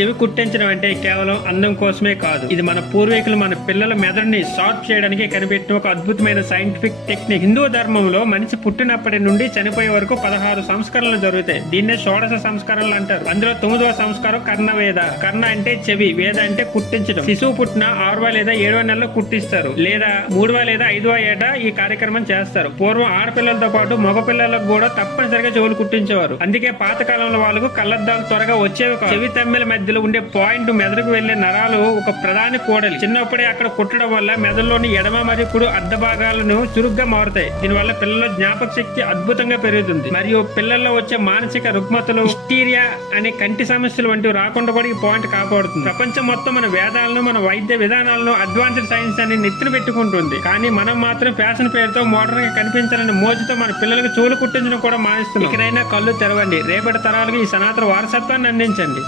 చెవి కుట్టించడం అంటే కేవలం అందం కోసమే కాదు, ఇది మన పూర్వీకులు మన పిల్లల మెదడుని షార్ప్ చేయడానికి కనిపెట్టిన ఒక అద్భుతమైన సైంటిఫిక్ టెక్నిక్. హిందూ ధర్మంలో మనిషి పుట్టినప్పటి నుండి చనిపోయే వరకు 16 సంస్కరణలు జరుగుతాయి. దీన్నే షోడశ సంస్కరణలు అంటారు. అందులో 9వ సంస్కారం కర్ణవేద. కర్ణ అంటే చెవి, వేద అంటే కుట్టించడం. శిశువు పుట్టిన 6వ లేదా 7వ నెలలో కుట్టిస్తారు, లేదా 3వ లేదా 5వ ఏట ఈ కార్యక్రమం చేస్తారు. పూర్వం ఆడపిల్లలతో పాటు మగ పిల్లలకు కూడా తప్పనిసరిగా చెవులు కుట్టించేవారు. అందుకే పాతకాలంలో వాళ్ళకు కళ్ళద్దాలు త్వరగా వచ్చేవి కాదు. చెవి తమ్మెల మధ్యలో ఉండే పాయింట్ మెదడుకు వెళ్లే నరాలు ఒక ప్రధాన కోడలి. చిన్నప్పుడే అక్కడ కుట్టడం వల్ల మెదడులోని ఎడమ మరియు కుడి అర్ధ భాగాలను చురుగ్గా మారుతాయి. దీనివల్ల పిల్లల జ్ఞాపక శక్తి అద్భుతంగా పెరుగుతుంది. మరియు పిల్లల్లో వచ్చే మానసిక రుగ్మతలు, హిస్టీరియా అనే కంటి సమస్యలు వంటివి రాకుండా కూడా ఈ పాయింట్ కాపాడుతుంది. ప్రపంచం మొత్తం మన వేదాలను, మన వైద్య విధానాలను, అడ్వాన్స్డ్ సైన్స్ అని నెత్తిన పెట్టుకుంటుంది. కానీ మనం మాత్రం ఫ్యాషన్ పేరుతో మోడర్న్ గా కనిపించాలని మోజుతో మన పిల్లలకు చెవులు కుట్టించడం కూడా మానేస్తున్నాం. ఇకనైనా కళ్ళు తెరవండి. రేపటి తరాలకు ఈ సనాతన వారసత్వాన్ని అందించండి.